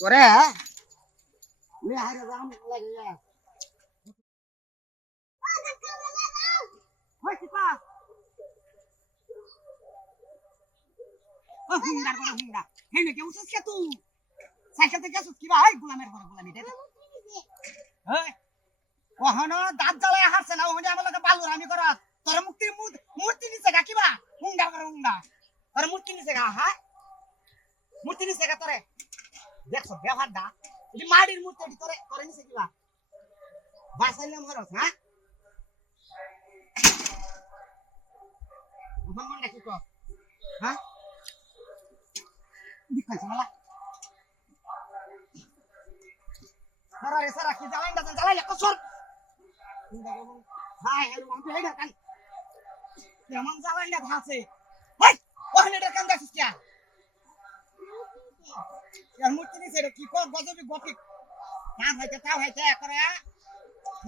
তোরে লে হারে রাম লাগে যা হই কিপা ও হিংডা করে হিংডা হেনে কে উসস কে তুই সাইকেল থেকে আসুস কিবা হাই গোলামের করে গোলামি দে হই ওহনো দাঁত জ্বালায় হারছে না ওহনে আমার লগে বালুর আমি করা তোর মুক্তির মূর্তি নিছে গা কিবা হুংডা করে হুংডা তোর মূর্তি নিছে গা হ্যাঁ মূর্তি নিছে গা তোরে দেখছো ব্যবহার দা এই মাটির মূর্তি এটি তোরে করে নিছে কিবা বাসাইলাম হরস হ্যাঁ মন মন নাকি কো হ্যাঁ দিখাইছ মালা সারা রে সারা কি জ্বালাই কসর হাই হেলু আমি হেডা কান কেমন জ্বালাই না ভাসে হাই ওখানে এটা কান দাসিস কি আর মূর্তি নিছে রে কি কর গজবি গফি কাম হইতে তাও হইতে করে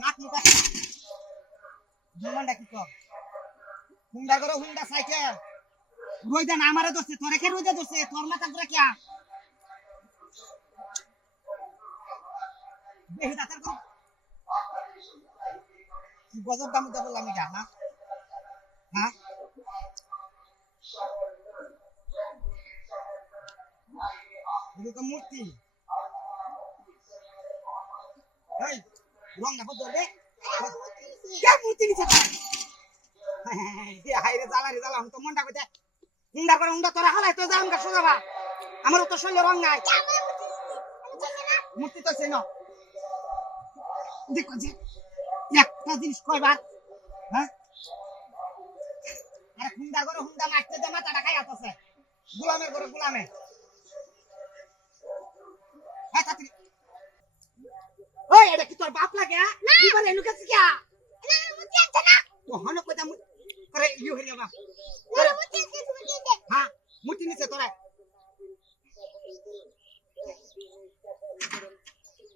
নাক মুকা জমানটা কি কর হুন্ডা করো হুন্ডা সাইকেল রইদা না আমারে দোস্তে তোরে কে রইদা দোস্তে তোর মাথা পুরা কি বেহি দাতার কর কি গজব দাম দা বললাম এটা না হ্যাঁ এটা তো মূর্তি এই রং না বদলে কে মূর্তি নিছে হাইরে জ্বালা আমি তো মনটা কইতে হুন্ডা করে হুন্ডা তোরা হালাই তো যাম গা সোজাবা আমার তো শরীরে রং নাই মূর্তি তো চেনো দেখো যে একটা জিনিস কয়বার হ্যাঁ আরে হুন্ডা করে হুন্ডা মারতে দে মাথাটা খাই আতাছে গোলামের করে গোলামে হ্যাঁ তাতি ওই এটা কি তোর বাপ লাগে কি বলে লুকাছিস কি না মূর্তি আছে না তো হন কইতা আরে ইউ হরিয়া বাপ আরে মূর্তি আছে মূর্তি দে হ্যাঁ মূর্তি নিছে তোরা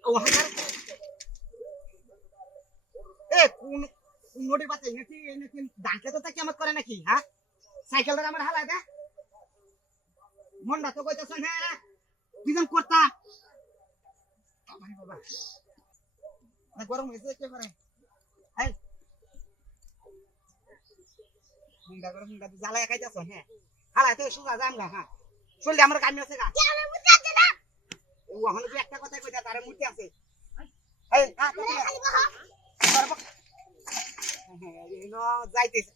ও হাজার এ কোন নড়ি বাতে নেকি ডাকে তো তাকে আমার করে নাকি হ্যাঁ সাইকেলটা আমার হালা দে মনটা তো কইতাছ হ্যাঁ কিজন করতা আমার বাবা না গরম হইছে কি করে এই মুন্ডা গরম মুন্ডা জ্বালায় খাইতাছ হ্যাঁ হালা তো সুজা জাম গা হ্যাঁ চল আমার কামি আছে গা আমার মুতি আছে না ও হলো যে একটা কথা কইতা তারে মুতি আছে এই হ্যাঁ তো খালি বহ এই নো যাইতেছে